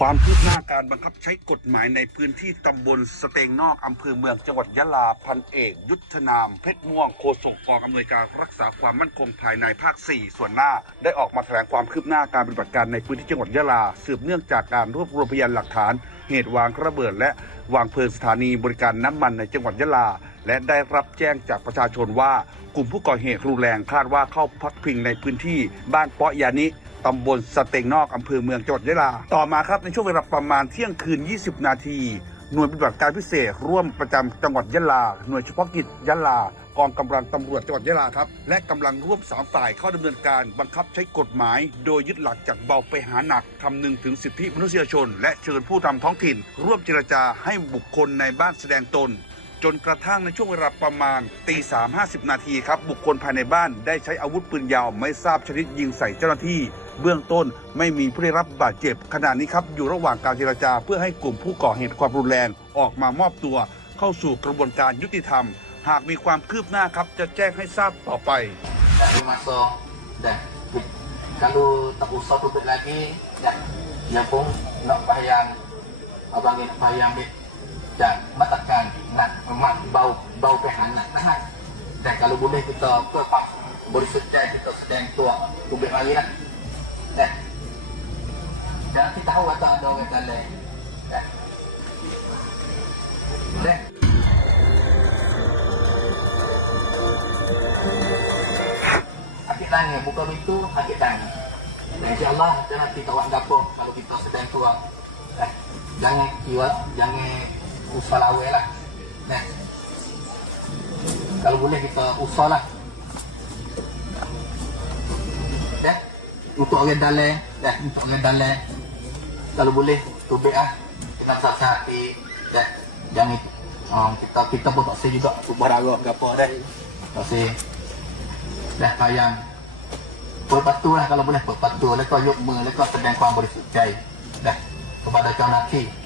ความคืบหน้าการบังคับใช้กฎหมายในพื้นที่ตำบลสเตงนอกอำเภอเมืองจังหวัดยะลาพันเอก ยุทธนาม เพชรม่วงโฆษกกองอำนวยการรักษาความมั่นคงภายในภาค 4 ส่วนหน้า ได้ออกมาแถลงความคืบหน้าการปฏิบัติการในพื้นที่จังหวัดยะลา สืบเนื่องจากการรวบรวมพยานหลักฐาน เหตุวางระเบิดและวางเพลิงสถานีบริการน้ำมันในจังหวัดยะลา และได้รับแจ้งจากประชาชนว่ากลุ่มผู้ก่อเหตุรุนแรงคาดว่าเข้าพักพิงในพื้นที่บ้านเปาะยานิ ตำบลสเตงนอกอำเภอเมืองจังหวัดยะลา ต่อมาครับในช่วงเวลาประมาณเที่ยงคืน 20 นาทีหน่วยปฏิบัติการพิเศษ ร่วมประจำจังหวัดยะลา หน่วยเฉพาะกิจยะลากองกำลังตำรวจจังหวัดยะลาครับ และกำลังร่วมสามฝ่ายเข้าดำเนินการบังคับใช้กฎหมาย โดยยึดหลักจากเบาไปหาหนักคำนึงถึงสิทธิมนุษยชน และเชิญผู้ทำท้องถิ่น ร่วมเจรจาให้บุคคลในบ้านแสดงตน จนกระทั่งในช่วงเวลาประมาณตีสามห้าสิบนาทีครับ บุคคลภายในบ้านได้ใช้อาวุธปืนยาวไม่ทราบชนิดยิงใส่เจ้าหน้าที่ เบื้องต้นไม่มีผู้ได้รับบาดเจ็บ ขณะนี้ครับอยู่ระหว่างการเจรจา เพื่อให้กลุ่มผู้ก่อเหตุความรุนแรงออกมามอบตัว เข้าสู่กระบวนการยุติธรรม หากมีความคืบหน้าครับจะแจ้งให้ทราบต่อไป Dah masuk dah. Kalau tak usah tutup lagi, dah. Yang pun nak bayang, abang nak bayang. Dan matakan nak memang bau bau pehan nak tahan. Dan kalau boleh kita ke pak bersedia kita sedang tua tubik lagi lah. Dah. Dan kita tahu atau ada orang dalam. Dah. Dah. Akik tanya, buka pintu, akik tanya. Dan insyaAllah, kita nanti buat gapo kalau kita sedang tua. Eh, jangan kiwa, jangan usah lawa lah. Nah. kalau boleh kita usah lah. Dah. Untuk orang dalam dah untuk orang dalam kalau boleh tubik lah. Kena besar hati. Dah. Jangan itu oh, ah, kita kita pun tak sih juga. Ubah darah ke apa dah. Tak sih dah sayang. Berpatu lah kalau boleh berpatu. Lekau yukma, lekau sedang kau boleh sukai. Dah. Kepada kau nanti.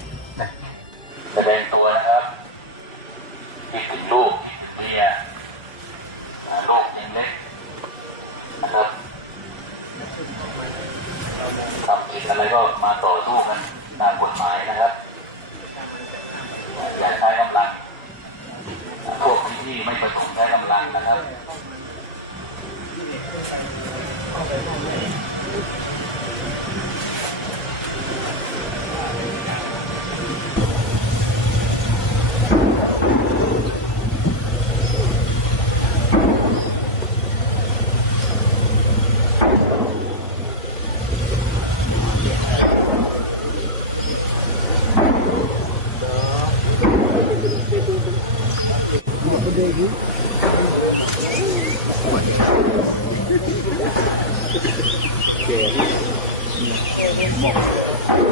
ว ทั้ง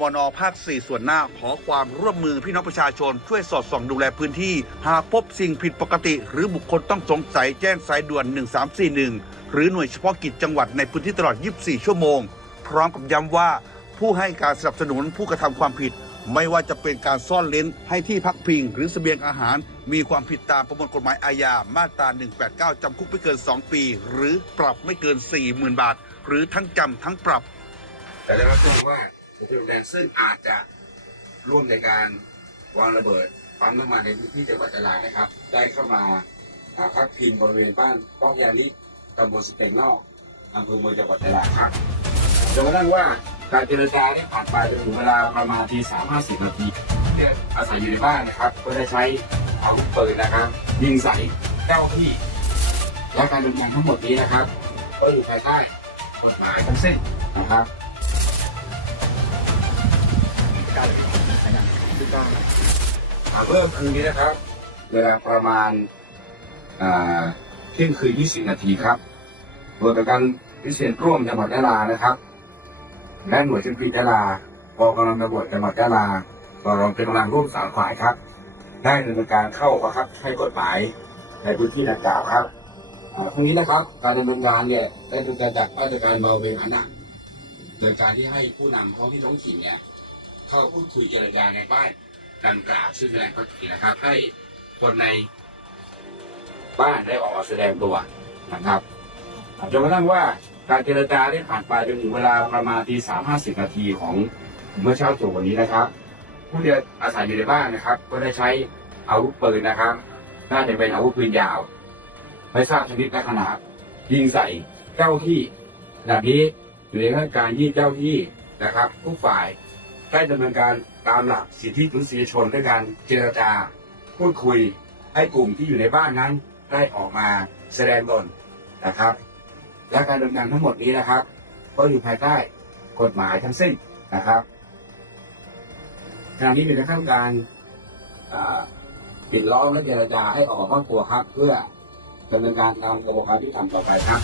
มนภาค 4 ส่วนหน้า ขอความร่วมมือพี่น้องประชาชน ช่วยสอดส่องดูแลพื้นที่ หากพบสิ่งผิดปกติ หรือบุคคลต้องสงสัยแจ้งสายด่วน 1341 หรือหน่วยเฉพาะกิจจังหวัดในพื้นที่ตลอด 24 ชั่วโมง พร้อมกับย้ำว่า ผู้ให้การสนับสนุนผู้กระทำความผิด ไม่ว่าจะเป็นการซ่อนเล้นให้ที่พักพิง หรือเสบียงอาหาร มีความผิดตามประมวลกฎหมายอาญามาตรา 189 จำคุกไม่เกิน 2 ปี หรือปรับไม่เกิน 40,000 บาท หรือทั้งจำทั้งปรับแต่ได้รับแจ้งว่า แรงซึ่งอาจจะร่วมในการวางระเบิดปั๊มน้ำมันในพื้นที่จังหวัดตราดนะครับ ได้เข้ามาพักพิงบริเวณบ้านป้องยาลิตำบลสเตงนอกอำเภอเมืองจังหวัดตราดครับจนกระทั่งว่าการเจรจาได้ผ่านไปจนถึงเวลาประมาณทีสามห้าสิบนาทีเนี่ยอาศัยอยู่ในบ้านนะครับ ก็ได้ใช้อาวุธปืนนะครับ ยิงใส่เจ้าที่ และการดำเนินทั้งหมดนี้นะครับ ก็อยู่ภายใต้กฎหมายทั้งสิ้นนะครับ ถามเริ่มคืนนี้นะครับ เวลาประมาณเที่ยงคืน20 นาทีครับโดยประกันพิเศษร่วมจังหวัดยะลานะครับ และหน่วยเฉพาะยะลากองกำลังตำรวจจังหวัดยะลากองกำลังเป็นกำลังร่วมสามฝ่ายครับ ได้ดำเนินการเข้าบังคับใช้กฎหมายในพื้นที่ดังกล่าวครับอ่าทั้งนี้นะครับ การดำเนินการเนี่ยได้ดำเนินการจากมาตรการเบาเบงอันหนักโดยการที่ให้ผู้นำท้องที่ท้องถิ่นเนี่ย เข้าพูดคุยเจรจาในบ้านดังกล่าวซึ่งแสดงความคิดนะครับ ให้คนในบ้านได้ออกมาแสดงตัวนะครับจนกระทั่งว่าการเจรจาได้ผ่านไปจนถึงเวลาประมาณทีสามห้าสิบนาทีของเมื่อเช้าตรู่วันนี้นะครับ ผู้ที่อาศัยอยู่ในบ้านนะครับ ก็ได้ใช้อาวุธปืนนะครับ น่าจะเป็นอาวุธปืนยาว ไม่ทราบชนิดและขนาด ยิงใส่เจ้าที่แบบนี้อยู่ในขั้นการยี่เจ้าที่นะครับทุกฝ่าย ได้ดำเนินการตามหลักสิทธิมนุษยชนด้วยการเจรจา พูดคุยให้กลุ่มที่อยู่ในบ้านนั้น ได้ออกมาแสดงตนนะครับ และการดำเนินการทั้งหมดนี้นะครับ ก็อยู่ภายใต้กฎหมายทั้งสิ้นนะครับขณะนี้อยู่ในขั้นการปิดล้อมและเจรจาให้ออกมอบตัวครับ เพื่อดำเนินการตามกระบวนการที่ทำต่อไปครับ